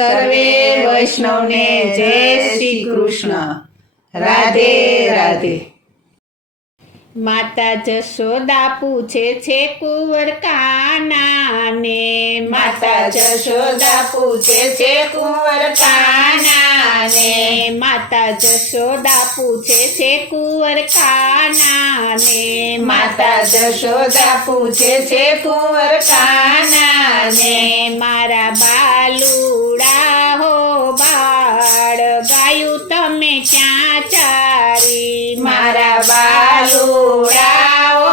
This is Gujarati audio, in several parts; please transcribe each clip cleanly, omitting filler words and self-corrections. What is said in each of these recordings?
સર્વે વૈષ્ણવને જય શ્રી કૃષ્ણ। રાધે રાધે। માતા જશોદા પૂછે છે કુંવર કાનાને, માતા જશોદા પૂછે છે કુંવર કાનાને, માતા જશોદા પૂછે છે કુંવર કાનાને, માતા જશોદા પૂછે છે કુંવર કાનાને, મારા બાલુડા હો બાળ ગાયું તમે ક્યાં ચારી, મારા બાલુડાઓ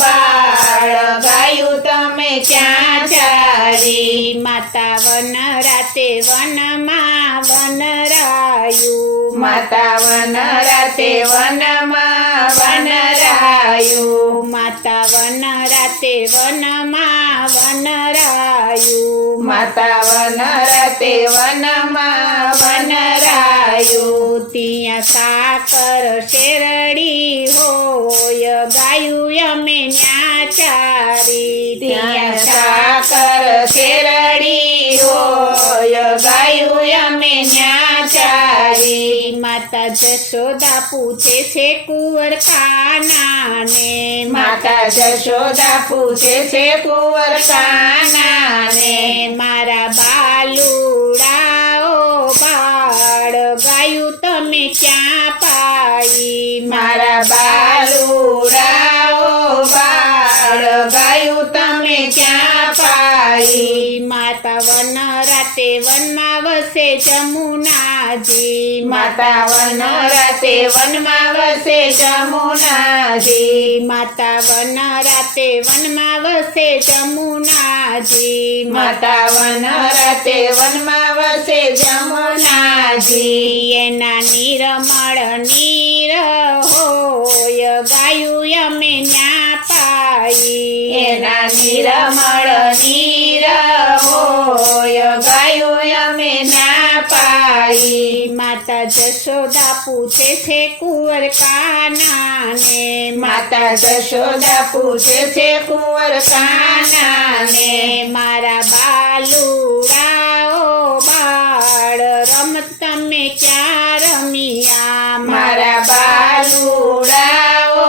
બાળ ગાયું તમે ક્યાં ચારી, માતા વન રાતે વનમાં વનરાયું, માતા વન રાતે વનમાં વનરાયું, માતા વન રાતે વનમાં વનરાયું, માતા વન રાતે વનમાં વનરાયું, ત્યાં સાકર શેરડી હોય ગાયું અમે ન્યા ચારી, ત્યાં સાકર શેરડી હોય ગાયું અમે ન્યા ચારી, માતા જશોદા પૂછે છે કુંવર કાનાને, માતા જશોદા પૂછે છે કુંવર કાનાને, મારા બાલુડાઓ બાળ ગાયું તમે ક્યાં પાઈ, મારા બાલુડાઓ બાળ ગાયું તમે ક્યાં પાઈ, માતા વન રાતે વનમાં વસે જમુનાજી, માતા વન રાતે વનમાં વસે જમુનાજી, માતા વન રાતે વનમાં વસે જમુનાજી, માતા વન રાતે વનમાં વસે જમુનાજી, એના નિર્મળ નીર હોય ગાયું અમે ન્યા પાઈ, એના નિર્મળ નીર હોય ગાયું અમે ના પાઈ, માતા જશોદા પૂછે છે કુંવર કાનાને, માતા જશોદા પૂછે છે કુંવર કાનાને, મારા બાલુડાઓ બાળ રમત તમે ક્યાં રમ્યા, મારા બાલુડાઓ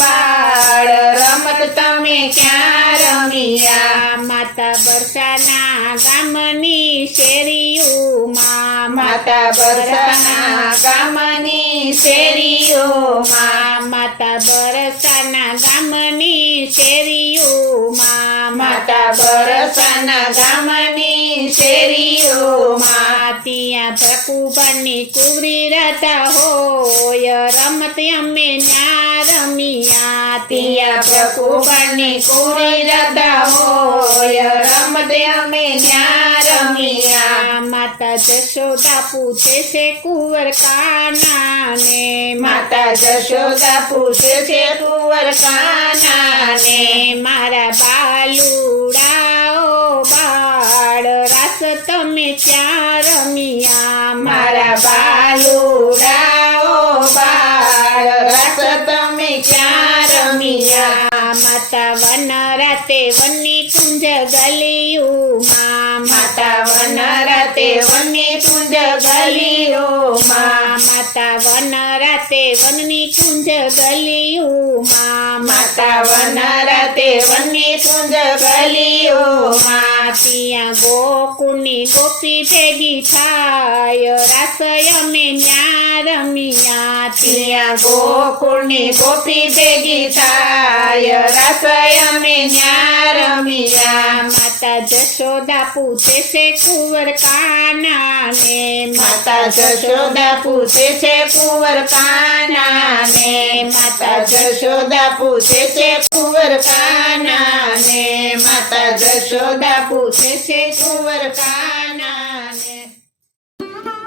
બાળ રમત તમે ક્યાં રમ્યા, માતા બરસાના ગામની શેરીઓમાં, માતા બરસાના ગામની શેરીઓમાં, માતા બરસાના ગામની શેરીઓમાં, માતા બરસાના ગામની શેરીઓમાં, ત્યાં પ્રકુબની કુંવરી રહેતા હોય રમત અમે ન્યા રમ્યા, ત્યાં પ્રકુબની કુંવરી રહેતા હોય રમત અમે ન્યા રમ્યા, માતા જશોદા પૂછે છે કુંવર કાનાને, માતા જશોદા પૂછે છે કુંવર કાનાને, મારા બાલુડાઓ બાળ રાસ તમે ક્યાં રમ્યા, મારા બાલુડાઓ બાળ રસ તમે ક્યાં રમ્યા, માતા વન રાતે વનની કુંજ ગલીઓમાં, માતા વન રાતે વનની કુંજ ગલીઓમાં, માતા વન રાતે વનની કુંજ ગલીઓમાં, માતા વન રાતે વનની કુંજ ગલીઓમાં, ત્યાં ગોકુળની ગોપી ભેગી થાય રાસ અમે ન્યા રમ્યા, ત્યાં ગોકુળની ગોપી ભેગી થાય રસ અમે ન્યા રમ્યા, માતા જશોદા પૂછે છે કુંવર કાનાને, માતા જશોદા પૂછે છે કુંવર કાનાને, માતા જશોદા પૂછે છે કુંવર કાનાને, માતા જશોદા પૂછે છે કુંવર કાનાને।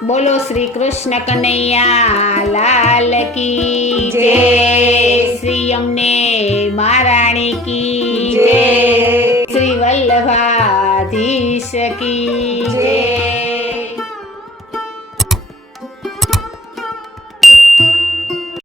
બોલો શ્રી કૃષ્ણ કનૈયા લાલ કી જય, શ્રી અમને મહારાણી કી જય, શ્રી વલ્લભાધીશ કી